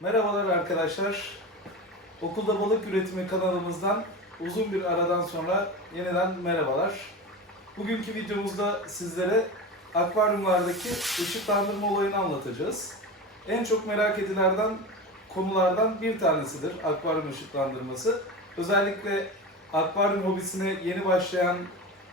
Merhabalar arkadaşlar. Okulda Balık Üretimi kanalımızdan uzun bir aradan sonra yeniden merhabalar. Bugünkü videomuzda sizlere akvaryumlardaki ışıklandırma olayını anlatacağız. En çok merak edilerden konulardan bir tanesidir akvaryum ışıklandırması. Özellikle akvaryum hobisine yeni başlayan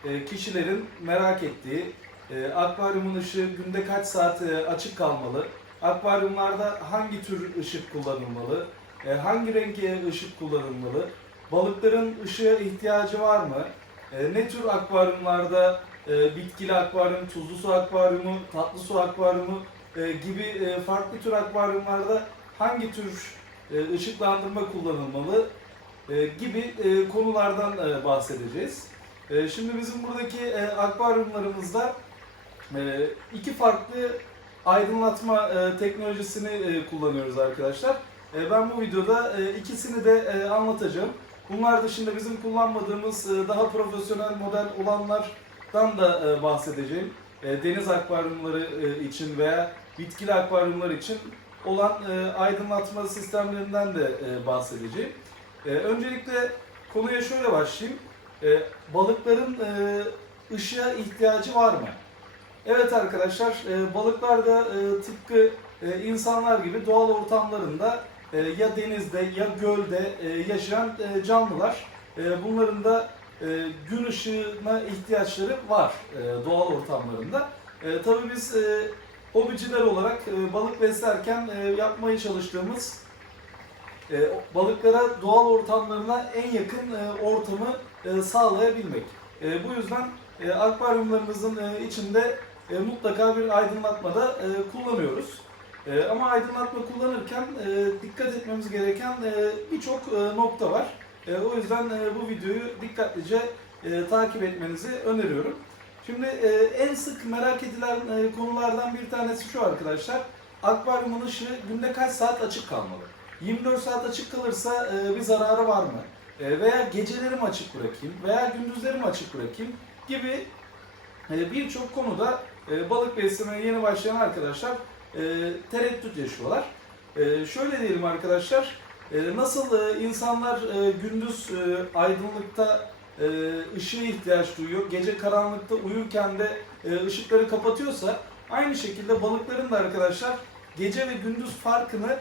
e, kişilerin merak ettiği e, akvaryumun ışığı günde kaç saat açık kalmalı, akvaryumlarda hangi tür ışık kullanılmalı, e, hangi renk e, ışık kullanılmalı, balıkların ışığa ihtiyacı var mı, e, ne tür akvaryumlarda e, bitkili akvaryum, tuzlu su akvaryumu, tatlı su akvaryumu e, gibi e, farklı tür akvaryumlarda hangi tür e, ışıklandırma kullanılmalı e, gibi e, konulardan e, bahsedeceğiz. E, Şimdi bizim buradaki e, akvaryumlarımızda e, iki farklı aydınlatma e, teknolojisini e, kullanıyoruz arkadaşlar. E, Ben bu videoda e, ikisini de e, anlatacağım. Bunlar dışında bizim kullanmadığımız e, daha profesyonel model olanlardan da e, bahsedeceğim. E, Deniz akvaryumları e, için veya bitkili akvaryumlar için olan e, aydınlatma sistemlerinden de e, bahsedeceğim. E, Öncelikle konuya şöyle başlayayım. E, Balıkların e, ışığa ihtiyacı var mı? Evet arkadaşlar, e, balıklar da e, tıpkı e, insanlar gibi doğal ortamlarında e, ya denizde ya gölde yaşayan canlılar. Bunların da gün ışığına ihtiyaçları var doğal ortamlarında. Tabii biz e, hobiciler olarak balık beslerken yapmaya çalıştığımız balıklara doğal ortamlarına en yakın ortamı sağlayabilmek. Bu yüzden akvaryumlarımızın içinde e, mutlaka bir aydınlatmada e, kullanıyoruz. E, ama aydınlatma kullanırken e, dikkat etmemiz gereken e, birçok e, nokta var. E, o yüzden e, bu videoyu dikkatlice e, takip etmenizi öneriyorum. Şimdi e, en sık merak edilen e, konulardan bir tanesi şu arkadaşlar. Akvaryumun ışığı günde kaç saat açık kalmalı? 24 saat açık kalırsa e, bir zararı var mı? E, veya geceleri mi açık bırakayım? Veya gündüzleri mi açık bırakayım? Gibi e, birçok konuda e, balık beslemeye yeni başlayan arkadaşlar e, tereddüt yaşıyorlar. E, şöyle diyelim arkadaşlar, e, nasıl e, insanlar gündüz aydınlıkta e, ışığa ihtiyaç duyuyor, gece karanlıkta uyurken de ışıkları kapatıyorsa aynı şekilde balıkların da arkadaşlar gece ve gündüz farkını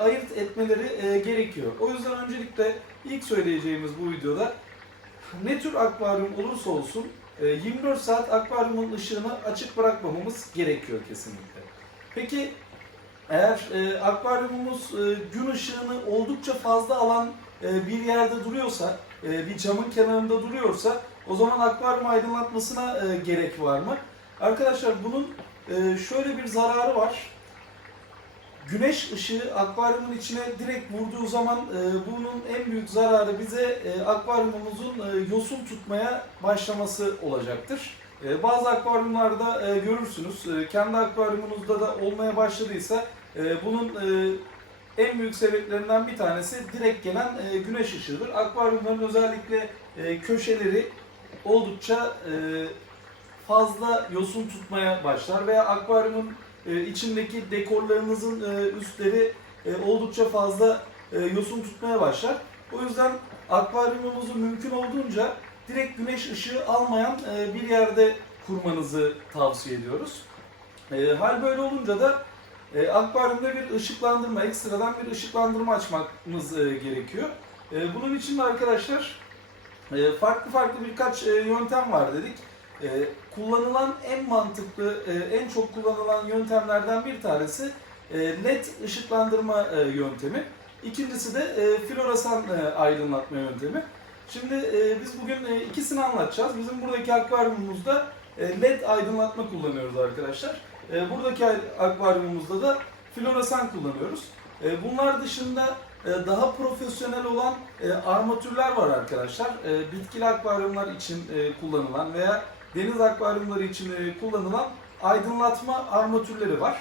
ayırt etmeleri gerekiyor. O yüzden öncelikle ilk söyleyeceğimiz bu videoda ne tür akvaryum olursa olsun 24 saat akvaryumun ışığını açık bırakmamamız gerekiyor kesinlikle. Peki eğer e, akvaryumumuz e, gün ışığını oldukça fazla alan e, bir yerde duruyorsa, e, bir camın kenarında duruyorsa o zaman akvaryum aydınlatmasına e, gerek var mı? Arkadaşlar bunun e, şöyle bir zararı var. Güneş ışığı akvaryumun içine direkt vurduğu zaman e, bunun en büyük zararı bize e, akvaryumumuzun e, yosun tutmaya başlaması olacaktır. E, bazı akvaryumlarda e, görürsünüz, e, kendi akvaryumunuzda da olmaya başladıysa e, bunun e, en büyük sebeplerinden bir tanesi direkt gelen e, güneş ışığıdır. Akvaryumların özellikle e, köşeleri oldukça e, fazla yosun tutmaya başlar veya akvaryumun e, içindeki dekorlarınızın e, üstleri e, oldukça fazla e, yosun tutmaya başlar. O yüzden akvaryumumuzu mümkün olduğunca direkt güneş ışığı almayan bir yerde kurmanızı tavsiye ediyoruz. Hal böyle olunca da akvaryumda bir ışıklandırma, ekstradan bir ışıklandırma açmamız gerekiyor. Bunun için de arkadaşlar farklı farklı birkaç yöntem var dedik. E, kullanılan en mantıklı, e, en çok kullanılan yöntemlerden bir tanesi e, LED ışıklandırma e, yöntemi. İkincisi de e, floresan e, aydınlatma yöntemi. Şimdi e, biz bugün e, ikisini anlatacağız. Bizim buradaki akvaryumumuzda e, LED aydınlatma kullanıyoruz arkadaşlar. E, buradaki akvaryumumuzda da floresan kullanıyoruz. E, bunlar dışında e, daha profesyonel olan e, armatürler var arkadaşlar. E, bitkili akvaryumlar için e, kullanılan veya deniz akvaryumları için kullanılan aydınlatma armatürleri var.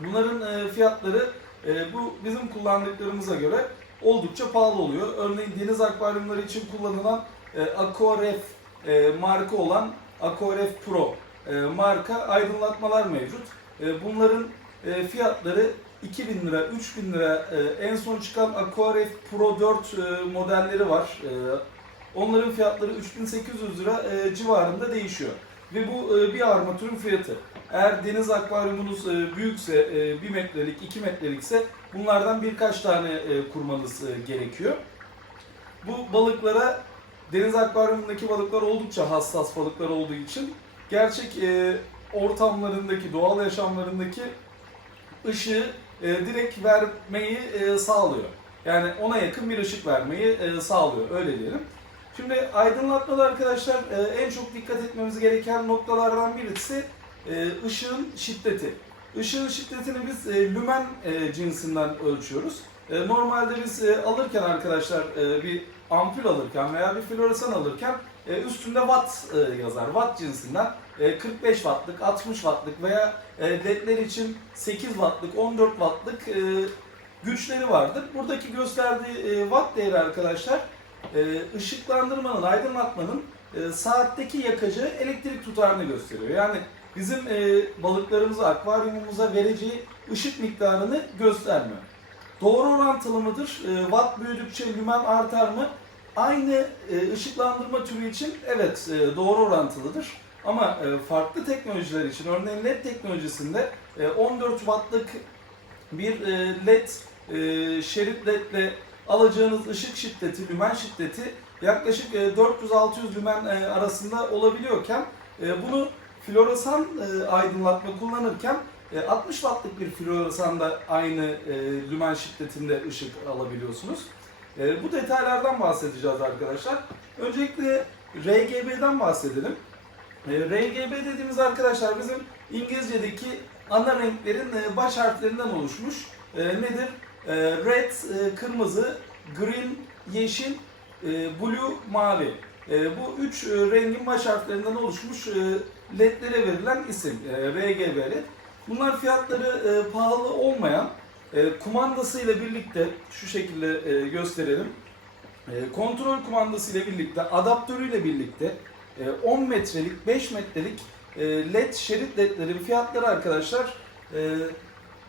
Bunların e, fiyatları e, bu bizim kullandıklarımıza göre oldukça pahalı oluyor. Örneğin deniz akvaryumları için kullanılan e, Aquaref marka olan Aquaref Pro marka aydınlatmalar mevcut. Bunların fiyatları 2000 lira, 3000 lira en son çıkan Aquaref Pro 4 e, modelleri var. Onların fiyatları 3800 lira e, civarında değişiyor. Ve bu e, bir armatürün fiyatı. Eğer deniz akvaryumunuz e, büyükse, e, 1 metrelik, 2 metrelikse bunlardan birkaç tane e, kurmanız e, gerekiyor. Bu balıklara deniz akvaryumundaki balıklar oldukça hassas balıklar olduğu için gerçek e, ortamlarındaki, doğal yaşamlarındaki ışığı e, direkt vermeyi e, sağlıyor. Yani ona yakın bir ışık vermeyi e, sağlıyor, öyle diyelim. Şimdi aydınlatmada arkadaşlar e, en çok dikkat etmemiz gereken noktalardan birisi e, ışığın şiddeti. Işığın şiddetini biz e, lümen cinsinden ölçüyoruz. Normalde biz alırken arkadaşlar bir ampul alırken veya bir floresan alırken üstünde watt yazar. Watt cinsinden e, 45 wattlık, 60 wattlık veya ledler için 8 wattlık, 14 wattlık güçleri vardır. Buradaki gösterdiği watt değeri arkadaşlar e, ışıklandırmanın, aydınlatmanın e, saatteki yakacağı elektrik tutarını gösteriyor. Yani bizim e, balıklarımıza, akvaryumumuza vereceği ışık miktarını göstermiyor. Doğru orantılı mıdır? E, watt büyüdükçe lümen artar mı? Aynı e, ışıklandırma türü için evet e, doğru orantılıdır. Ama farklı teknolojiler için, örneğin LED teknolojisinde e, 14 wattlık bir LED e, şerit ledle alacağınız ışık şiddeti, lümen şiddeti yaklaşık e, 400-600 lümen e, arasında olabiliyorken e, bunu floresan e, aydınlatma kullanırken e, 60 wattlık bir floresanda aynı e, lümen şiddetinde ışık alabiliyorsunuz. E, bu detaylardan bahsedeceğiz arkadaşlar. Öncelikle RGB'den bahsedelim. E, RGB dediğimiz arkadaşlar bizim İngilizce'deki ana renklerin e, baş harflerinden oluşmuş. E, nedir? E, red, e, kırmızı, green, yeşil, e, blue, mavi. E, bu üç rengin baş harflerinden oluşmuş ledlere verilen isim. RGB led. Bunlar fiyatları pahalı olmayan e, kumandasıyla birlikte şu şekilde gösterelim. E, kontrol kumandası ile birlikte, adaptörüyle birlikte e, 10 metrelik, 5 metrelik led şerit ledlerin fiyatları arkadaşlar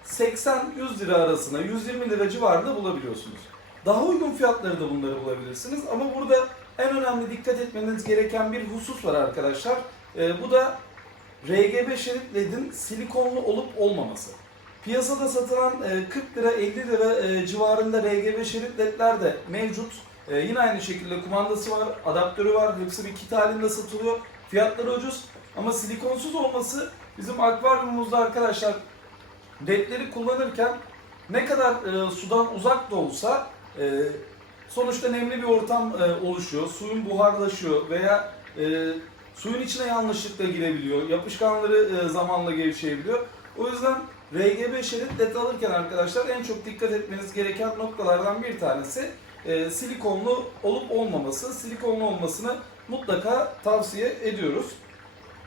80-100 lira arasında, 120 lira civarında bulabiliyorsunuz. Daha uygun fiyatları da bunları bulabilirsiniz ama burada en önemli dikkat etmeniz gereken bir husus var arkadaşlar. E, bu da RGB şerit ledin silikonlu olup olmaması. Piyasada satılan e, 40 lira 50 lira e, civarında RGB şerit ledler de mevcut. E, yine aynı şekilde kumandası var, adaptörü var, hepsi bir kit halinde satılıyor. Fiyatları ucuz ama silikonsuz olması bizim akvaryumumuzda arkadaşlar ledleri kullanırken ne kadar e, sudan uzak da olsa e, sonuçta nemli bir ortam e, oluşuyor, suyun buharlaşıyor veya e, suyun içine yanlışlıkla girebiliyor, yapışkanları e, zamanla gevşeyebiliyor. O yüzden RGB şerit led alırken arkadaşlar en çok dikkat etmeniz gereken noktalardan bir tanesi e, silikonlu olup olmaması. Silikonlu olmasını mutlaka tavsiye ediyoruz.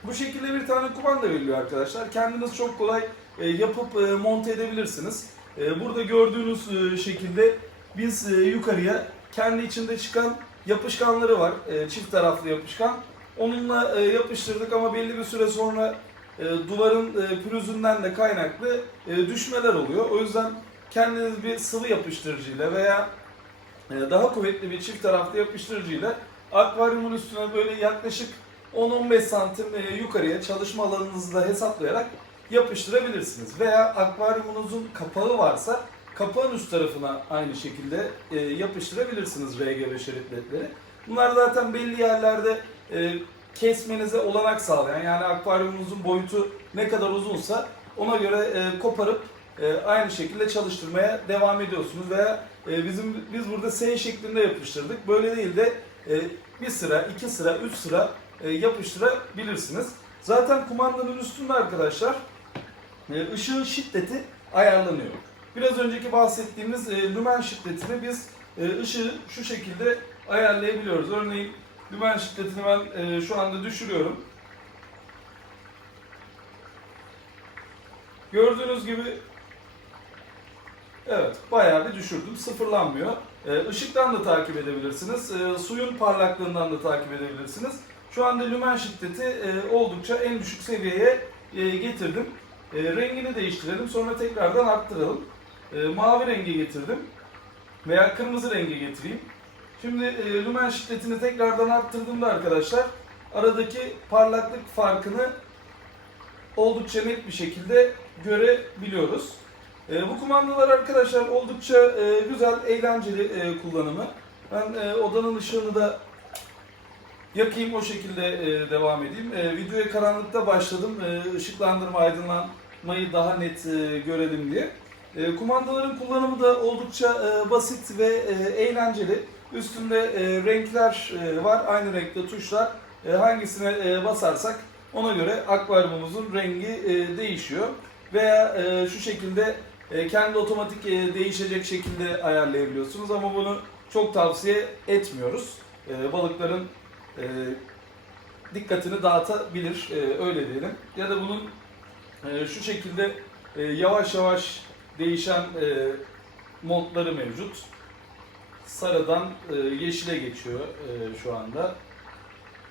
Bu şekilde bir tane kumanda veriliyor arkadaşlar. Kendiniz çok kolay yapıp e, monte edebilirsiniz. E, burada gördüğünüz e, şekilde biz e, yukarıya kendi içinde çıkan yapışkanları var. E, çift taraflı yapışkan. Onunla e, yapıştırdık ama belli bir süre sonra e, duvarın e, pürüzünden de kaynaklı e, düşmeler oluyor. O yüzden kendiniz bir sıvı yapıştırıcıyla veya e, daha kuvvetli bir çift taraflı yapıştırıcıyla akvaryumun üstüne böyle yaklaşık 10-15 santim e, yukarıya çalışma alanınızı da hesaplayarak yapıştırabilirsiniz. Veya akvaryumunuzun kapağı varsa kapağın üst tarafına aynı şekilde e, yapıştırabilirsiniz RGB şerit ledleri. Bunlar zaten belli yerlerde e, kesmenize olanak sağlayan yani akvaryumunuzun boyutu ne kadar uzunsa ona göre e, koparıp e, aynı şekilde çalıştırmaya devam ediyorsunuz veya e, bizim biz burada S şeklinde yapıştırdık. Böyle değil de e, bir sıra, iki sıra, üç sıra e, yapıştırabilirsiniz. Zaten kumandanın üstünde arkadaşlar ışığın şiddeti ayarlanıyor. Biraz önceki bahsettiğimiz e, lümen şiddetini biz e, ışığı şu şekilde ayarlayabiliyoruz. Örneğin lümen şiddetini ben e, şu anda düşürüyorum. Gördüğünüz gibi evet bayağı bir düşürdüm. Sıfırlanmıyor. E, ışıktan da takip edebilirsiniz. E, suyun parlaklığından da takip edebilirsiniz. Şu anda lümen şiddeti e, oldukça en düşük seviyeye e, getirdim. E, rengini değiştirelim sonra tekrardan arttıralım. E, mavi rengi getirdim veya kırmızı rengi getireyim. Şimdi e, lümen şiddetini tekrardan arttırdığımda arkadaşlar aradaki parlaklık farkını oldukça net bir şekilde görebiliyoruz. E, bu kumandalar arkadaşlar oldukça e, güzel, eğlenceli e, kullanımı. Ben e, odanın ışığını da yakayım o şekilde e, devam edeyim. E, videoya karanlıkta başladım. E, ışıklandırma, aydınlanmayı daha net e, görelim diye. E, kumandaların kullanımı da oldukça e, basit ve e, eğlenceli. Üstünde e, renkler e, var, aynı renkte tuşlar. E, hangisine e, basarsak ona göre akvaryumumuzun rengi e, değişiyor. Veya e, şu şekilde e, kendi otomatik e, değişecek şekilde ayarlayabiliyorsunuz ama bunu çok tavsiye etmiyoruz. E, balıkların e, dikkatini dağıtabilir, e, öyle diyelim. Ya da bunun e, şu şekilde e, yavaş yavaş değişen e, modları mevcut. Sarıdan e, yeşile geçiyor e, şu anda.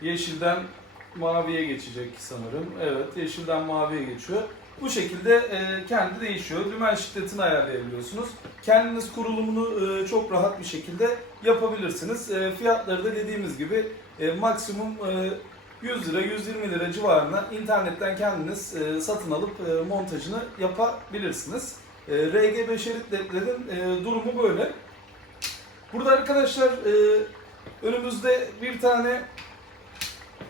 Yeşilden maviye geçecek sanırım. Evet, yeşilden maviye geçiyor. Bu şekilde e, kendi değişiyor. Lümen şiddetini ayarlayabiliyorsunuz. Kendiniz kurulumunu e, çok rahat bir şekilde yapabilirsiniz. E, fiyatları da dediğimiz gibi e, maksimum e, 100 lira, 120 lira civarına internetten kendiniz e, satın alıp e, montajını yapabilirsiniz. E, RGB şerit ledlerin e, durumu böyle. Burada arkadaşlar e, önümüzde bir tane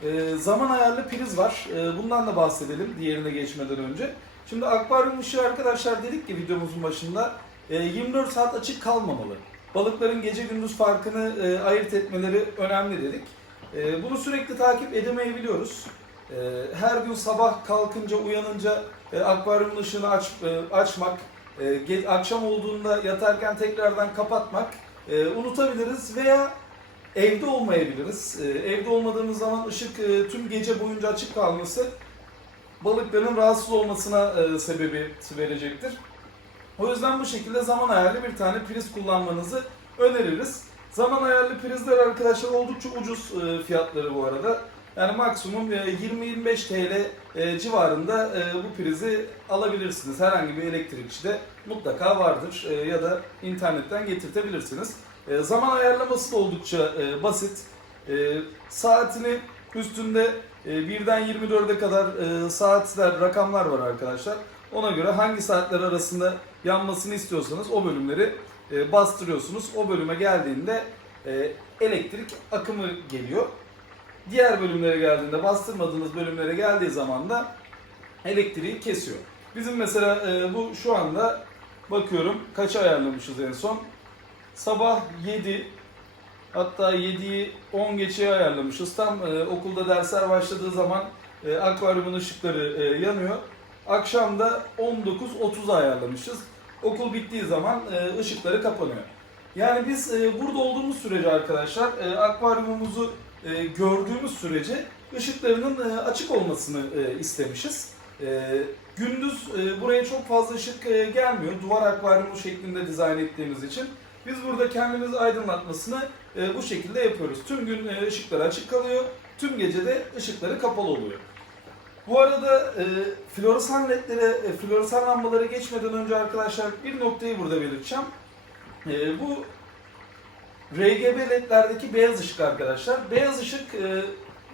e, zaman ayarlı priz var. E, bundan da bahsedelim diğerine geçmeden önce. Şimdi akvaryum ışığı arkadaşlar dedik ki videomuzun başında e, 24 saat açık kalmamalı. Balıkların gece gündüz farkını e, ayırt etmeleri önemli dedik. E, bunu sürekli takip edemeyebiliyoruz. E, her gün sabah kalkınca uyanınca e, akvaryumun ışığını aç, e, açmak, e, akşam olduğunda yatarken tekrardan kapatmak e, unutabiliriz veya evde olmayabiliriz. E, evde olmadığımız zaman ışık e, tüm gece boyunca açık kalması balıkların rahatsız olmasına e, sebebiyet verecektir. O yüzden bu şekilde zaman ayarlı bir tane priz kullanmanızı öneririz. Zaman ayarlı prizler arkadaşlar oldukça ucuz e, fiyatları bu arada. Yani maksimum e, 20-25 TL civarında bu prizi alabilirsiniz. Herhangi bir elektrikçide mutlaka vardır ya da internetten getirtebilirsiniz. E, zaman ayarlaması da oldukça e, basit. E, saatini üstünde e, 1'den 24'e kadar e, saatler, rakamlar var arkadaşlar. Ona göre hangi saatler arasında yanmasını istiyorsanız o bölümleri e, bastırıyorsunuz. O bölüme geldiğinde e, elektrik akımı geliyor. Diğer bölümlere geldiğinde bastırmadığınız bölümlere geldiği zaman da elektriği kesiyor. Bizim mesela e, bu şu anda bakıyorum kaça ayarlamışız en son. Sabah 7 hatta 7'yi 10 geçeye ayarlamışız. Tam e, okulda dersler başladığı zaman e, akvaryumun ışıkları e, yanıyor. Akşam da 19.30'a ayarlamışız. Okul bittiği zaman e, ışıkları kapanıyor. Yani biz e, burada olduğumuz sürece arkadaşlar e, akvaryumumuzu e, gördüğümüz sürece ışıklarının e, açık olmasını e, istemişiz. E, gündüz e, buraya çok fazla ışık e, gelmiyor. Duvar akvaryumu şeklinde dizayn ettiğimiz için. Biz burada kendimiz aydınlatmasını e, bu şekilde yapıyoruz. Tüm gün e, ışıklar açık kalıyor. Tüm gece de ışıkları kapalı oluyor. Bu arada e, floresan ledlere, e, floresan lambalara geçmeden önce arkadaşlar bir noktayı burada belirteceğim. E, bu RGB ledlerdeki beyaz ışık arkadaşlar. Beyaz ışık e,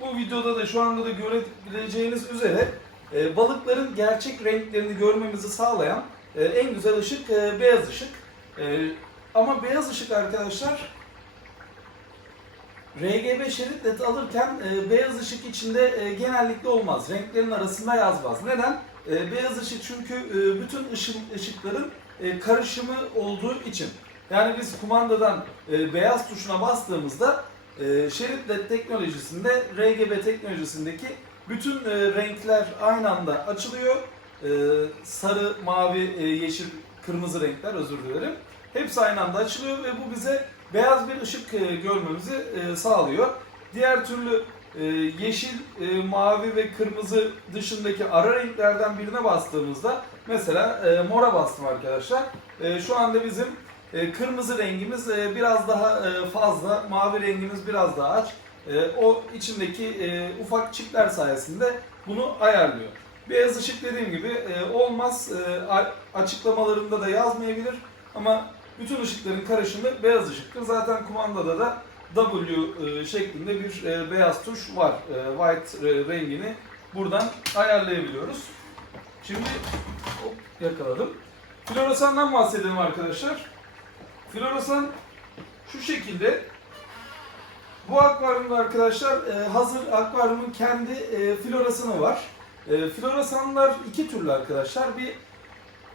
bu videoda da şu anda da görebileceğiniz üzere e, balıkların gerçek renklerini görmemizi sağlayan e, en güzel ışık e, beyaz ışık. E, ama beyaz ışık arkadaşlar RGB şerit led alırken e, beyaz ışık içinde e, genellikle olmaz. Renklerin arasında yazmaz. Neden? E, beyaz ışık çünkü e, bütün ışın, ışıkların e, karışımı olduğu için. Yani biz kumandadan e, beyaz tuşuna bastığımızda e, şerit led teknolojisinde RGB teknolojisindeki bütün e, renkler aynı anda açılıyor. E, sarı, mavi, e, yeşil, kırmızı renkler özür dilerim. Hepsi aynı anda açılıyor ve bu bize beyaz bir ışık e, görmemizi e, sağlıyor. Diğer türlü e, yeşil, mavi ve kırmızı dışındaki ara renklerden birine bastığımızda mesela mora bastım arkadaşlar. Şu anda bizim kırmızı rengimiz biraz daha fazla, mavi rengimiz biraz daha aç. O içindeki ufak çipler sayesinde bunu ayarlıyor. Beyaz ışık dediğim gibi olmaz. Açıklamalarında da yazmayabilir. Ama bütün ışıkların karışımı beyaz ışıktır. Zaten kumandada da W e, şeklinde bir e, beyaz tuş var. E, white rengini buradan ayarlayabiliyoruz. Şimdi hop, yakaladım. Floresandan bahsedelim arkadaşlar. Floresan şu şekilde bu akvaryumda arkadaşlar hazır akvaryumun kendi floresanı var. Floresanlar iki türlü arkadaşlar. Bir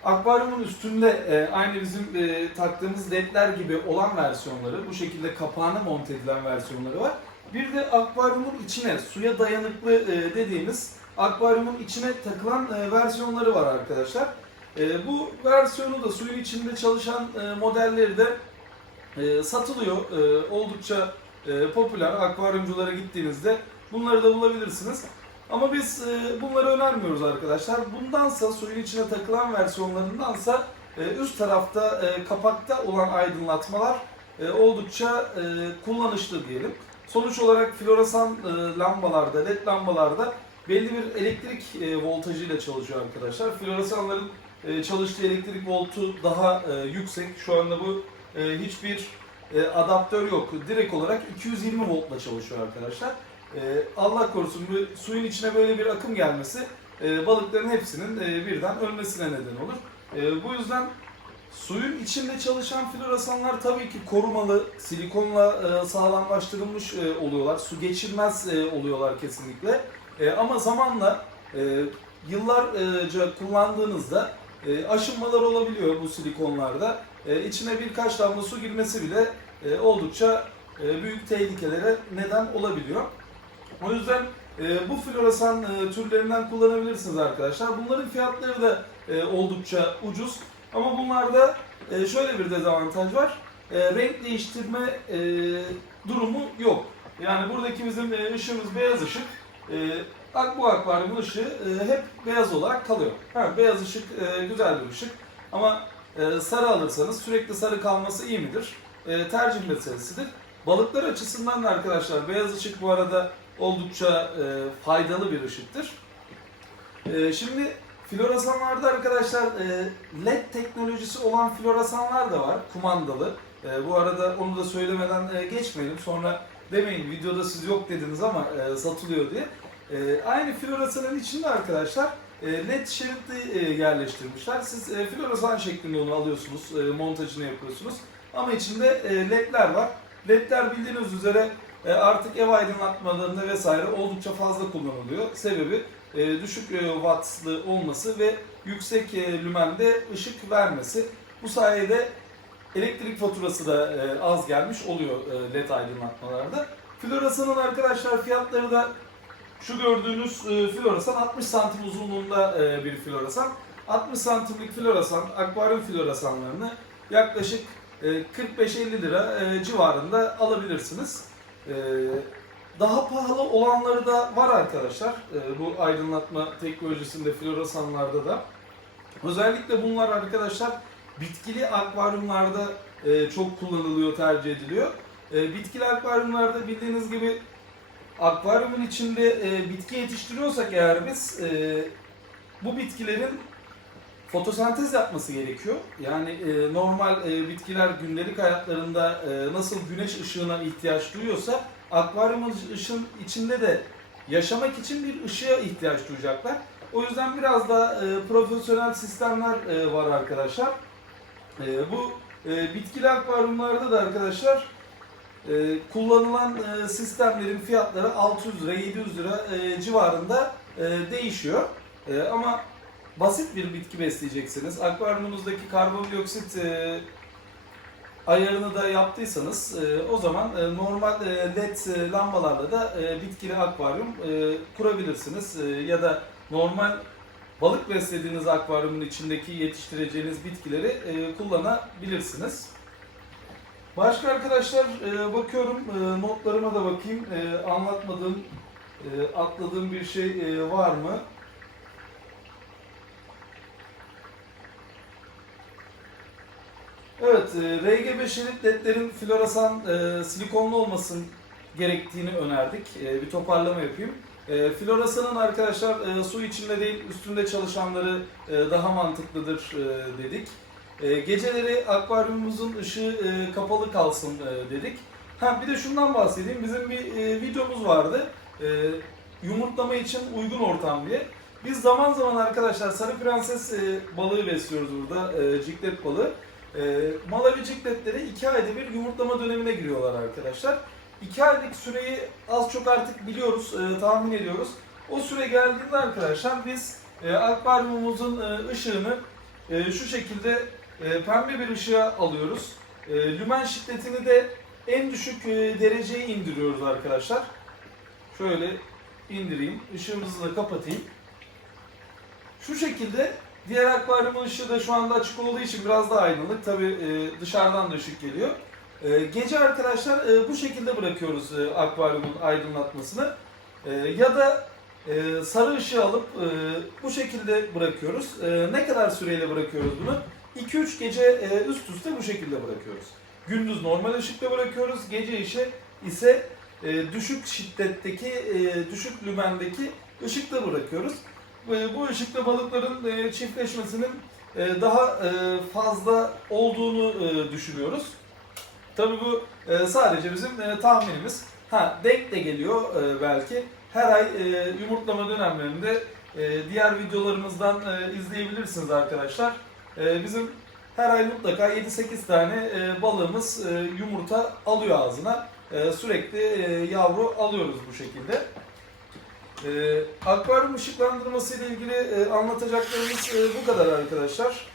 akvaryumun üstünde e, aynı bizim e, taktığımız ledler gibi olan versiyonları, bu şekilde kapağına monte edilen versiyonları var. Bir de akvaryumun içine suya dayanıklı e, dediğimiz akvaryumun içine takılan e, versiyonları var arkadaşlar. E, bu versiyonu da suyun içinde çalışan e, modelleri de e, satılıyor. E, oldukça e, popüler. Akvaryumculara gittiğinizde bunları da bulabilirsiniz. Ama biz e, bunları önermiyoruz arkadaşlar. Bundansa suyun içine takılan versiyonlarındansa e, üst tarafta e, kapakta olan aydınlatmalar oldukça kullanışlı diyelim. Sonuç olarak floresan lambalarda, led lambalarda belli bir elektrik voltajıyla çalışıyor arkadaşlar. Floresanların çalıştığı elektrik voltu daha yüksek. Şu anda bu hiçbir adaptör yok. Direkt olarak 220 voltla çalışıyor arkadaşlar. E, Allah korusun bu suyun içine böyle bir akım gelmesi e, balıkların hepsinin e, birden ölmesine neden olur. E, bu yüzden suyun içinde çalışan floresanlar tabii ki korumalı, silikonla e, sağlamlaştırılmış oluyorlar. Su geçirmez oluyorlar kesinlikle. Ama zamanla yıllarca kullandığınızda aşınmalar olabiliyor bu silikonlarda. E, içine birkaç damla su girmesi bile oldukça büyük tehlikelere neden olabiliyor. O yüzden e, bu floresan e, türlerinden kullanabilirsiniz arkadaşlar. Bunların fiyatları da e, oldukça ucuz. Ama bunlarda e, şöyle bir dezavantaj var. E, renk değiştirme e, durumu yok. Yani buradaki bizim e, ışığımız beyaz ışık. E, bu akvaryumun ışığı e, hep beyaz olarak kalıyor. Ha, beyaz ışık e, güzel bir ışık. Ama e, sarı alırsanız sürekli sarı kalması iyi midir? E, tercih meselesidir. Balıklar açısından da arkadaşlar beyaz ışık bu arada oldukça e, faydalı bir ışıktır. E, şimdi floresanlarda arkadaşlar e, LED teknolojisi olan floresanlar da var, kumandalı. E, bu arada onu da söylemeden e, geçmeyelim. Sonra demeyin videoda siz yok dediniz ama e, satılıyor diye. E, aynı floresanın içinde arkadaşlar e, LED şeritli e, yerleştirmişler. Siz e, floresan şeklinde onu alıyorsunuz, e, montajını yapıyorsunuz. Ama içinde e, ledler var. Ledler bildiğiniz üzere artık ev aydınlatmalarında vesaire oldukça fazla kullanılıyor. Sebebi e, düşük e, wattlı olması ve yüksek e, lümende ışık vermesi. Bu sayede elektrik faturası da e, az gelmiş oluyor e, led aydınlatmalarda. Floresanın arkadaşlar fiyatları da şu gördüğünüz e, floresan 60 santim uzunluğunda e, bir floresan. 60 santimlik floresan, akvaryum floresanlarını yaklaşık e, 45-50 lira e, civarında alabilirsiniz. E, Daha pahalı olanları da var arkadaşlar. E, Bu aydınlatma teknolojisinde floresanlarda da. Özellikle bunlar arkadaşlar bitkili akvaryumlarda e, çok kullanılıyor, tercih ediliyor. E, Bitkili akvaryumlarda bildiğiniz gibi akvaryumun içinde e, bitki yetiştiriyorsak eğer biz bu bitkilerin fotosentez yapması gerekiyor. Yani e, normal e, bitkiler gündelik hayatlarında e, nasıl güneş ışığına ihtiyaç duyuyorsa akvaryumun ışın içinde de yaşamak için bir ışığa ihtiyaç duyacaklar. O yüzden biraz da e, profesyonel sistemler e, var arkadaşlar. E, bu e, bitkili akvaryumlarda da arkadaşlar e, kullanılan e, sistemlerin fiyatları 600 lira 700 lira e, civarında e, değişiyor. E, ama basit bir bitki besleyeceksiniz. Akvaryumunuzdaki karbondioksit e, ayarını da yaptıysanız e, o zaman e, normal e, led e, lambalarla da e, bitkili akvaryum e, kurabilirsiniz. E, ya da normal balık beslediğiniz akvaryumun içindeki yetiştireceğiniz bitkileri e, kullanabilirsiniz. Başka arkadaşlar e, bakıyorum e, notlarıma da bakayım. E, anlatmadığım, e, atladığım bir şey e, var mı? Evet, e, RGB şerit ledlerin floresan e, silikonlu olmasın gerektiğini önerdik. E, bir toparlama yapayım. E, floresanın arkadaşlar e, su içinde değil üstünde çalışanları e, daha mantıklıdır e, dedik. E, geceleri akvaryumumuzun ışığı e, kapalı kalsın e, dedik. Ha bir de şundan bahsedeyim. Bizim bir e, videomuz vardı. E, yumurtlama için uygun ortam diye. Biz zaman zaman arkadaşlar sarı prenses e, balığı besliyoruz burada. E, ciklet balığı. E, Malawi cikletleri 2 ayda bir yumurtlama dönemine giriyorlar arkadaşlar. 2 aylık süreyi az çok artık biliyoruz, e, tahmin ediyoruz. O süre geldiğinde arkadaşlar biz e, akvaryumumuzun e, ışığını e, şu şekilde e, pembe bir ışığa alıyoruz. E, lümen şiddetini de en düşük e, dereceye indiriyoruz arkadaşlar. Şöyle indireyim, ışığımızı da kapatayım. Şu şekilde diğer akvaryumun ışığı da şu anda açık olduğu için biraz daha aydınlık. Tabi dışarıdan da ışık geliyor. E, gece arkadaşlar e, bu şekilde bırakıyoruz e, akvaryumun aydınlatmasını. E, ya da e, sarı ışığı alıp e, bu şekilde bırakıyoruz. E, ne kadar süreyle bırakıyoruz bunu? 2-3 gece e, üst üste bu şekilde bırakıyoruz. Gündüz normal ışıkta bırakıyoruz. Gece işi ise e, düşük şiddetteki, e, düşük lümendeki ışıkta bırakıyoruz. E, bu ışıkta balıkların e, çiftleşmesinin e, daha fazla olduğunu düşünüyoruz. Tabii bu sadece bizim tahminimiz. Ha denk de geliyor belki. Her ay yumurtlama dönemlerinde diğer videolarımızdan izleyebilirsiniz arkadaşlar. Bizim her ay mutlaka 7-8 tane balığımız yumurta alıyor ağzına. Sürekli yavru alıyoruz bu şekilde. E, akvaryum ışıklandırması ile ilgili e, anlatacaklarımız e, bu kadar arkadaşlar.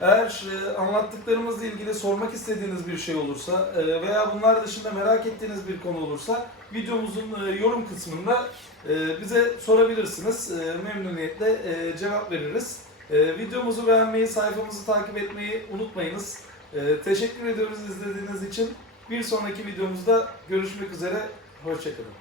Eğer e, anlattıklarımızla ilgili sormak istediğiniz bir şey olursa e, veya bunlar dışında merak ettiğiniz bir konu olursa videomuzun e, yorum kısmında e, bize sorabilirsiniz. E, memnuniyetle e, cevap veririz. E, videomuzu beğenmeyi, sayfamızı takip etmeyi unutmayınız. E, teşekkür ediyoruz izlediğiniz için. Bir sonraki videomuzda görüşmek üzere. Hoşçakalın.